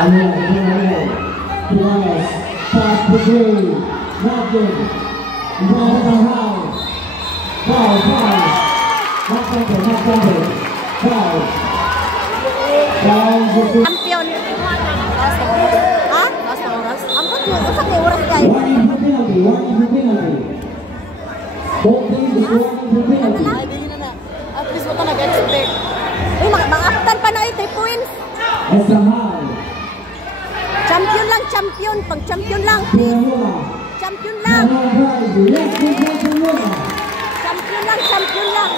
Champion. Ha? Last na oras? Ampot mo, usak na oras guys. Ano na? At least mo ito nag-expect. Uy, mga-aftan pa na 3 points. Champion lang, champion. Pag champion lang, please. Champion lang. Champion lang, champion lang.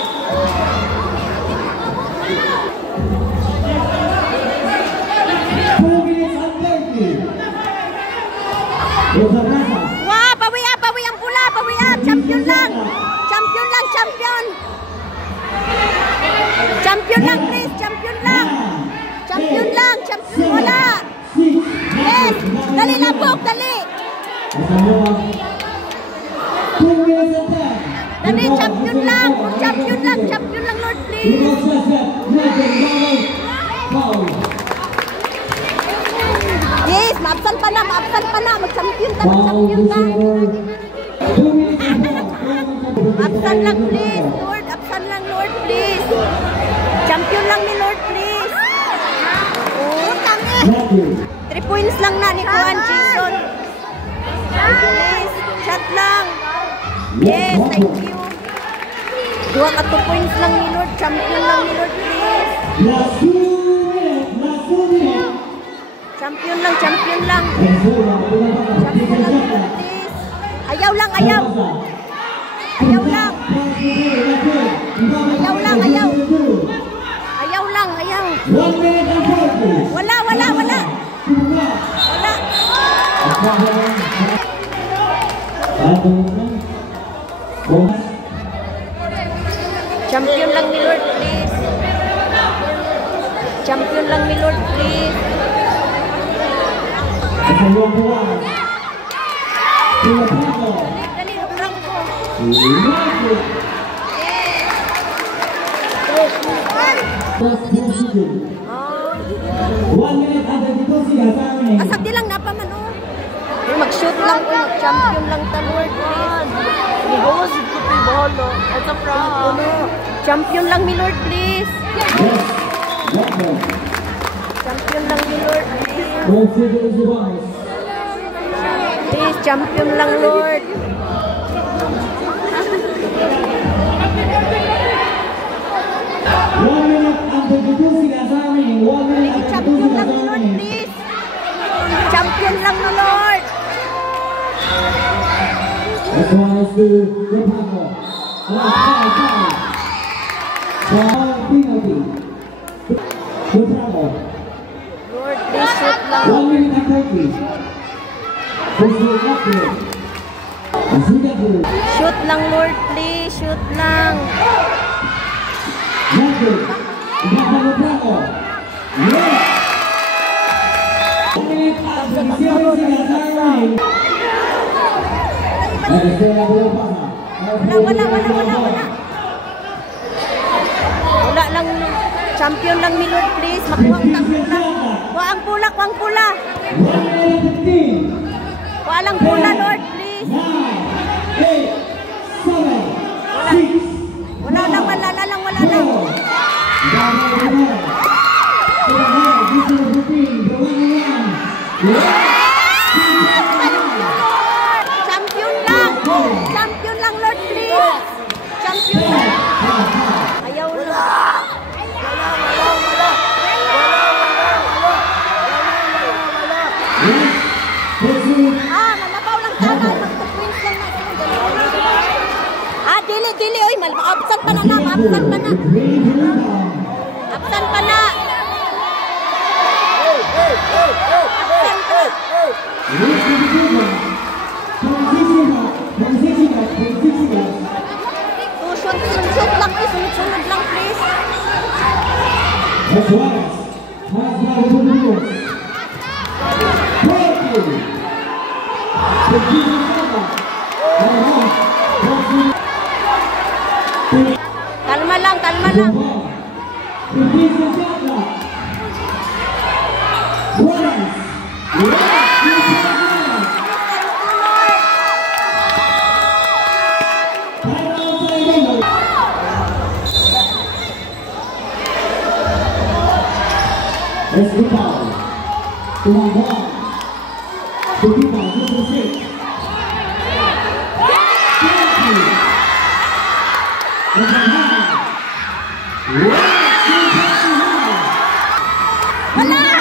Wah, pawi ang pula, pawi up. Champion lang. Champion lang, champion. Champion lang, please. Champion lang. Champion lang, champion. Wala. Yes. Dali labok, dali. Dali, champion lang. Champion lang, champion lang, Lord, please. Yes, maabsan pa na. Mag-champion ka, mag-champion ka. Absan lang, please. Lord, absan lang, Lord, please. Champion lang ni Lord, please. Oh, tangi. 3 points lang na ni Juan Jason. Please, chat lang. Yes, thank you. 2 ka 2 points lang ni Lord. Champion lang ni Lord, please. Champion lang, champion lang. Champion lang ni Lord, please. Ayaw lang, ayaw. Ayaw lang. Ayaw lang, ayaw. Ayaw lang, ayaw. Wala. Wala. Champion lang ni Lord, please. Champion lang ni Lord, please. Dali, uprang ko. Asag di lang napaman, oh. Mag-shoot lang, oh. Mag-champion lang ta, Lord, please. Champion lang ni Lord, please. Champion lang ni Lord, please. Please, champion lang, Lord. Champion lang ni Lord, please. Champion lang na, Lord. Lord, please shoot lang. Shoot lang, Lord, please. Shoot lang. Wala lang. Champion lang ni Lord, please. Makuha ang pula. Kuha ang pula. Kuha lang pula, Lord, please. Wala lang. Champion lang, Lord, please. Champion lang. Ayaw lang. Manapaw lang tama. Mag-twins lang natin. Dili. Oy, absent pa na. Absent pa na. Absent pa na. Sunod lang, sunod lang, please. Kalma lang. Let's go down. 2-1. To keep on, 2-6. Wala!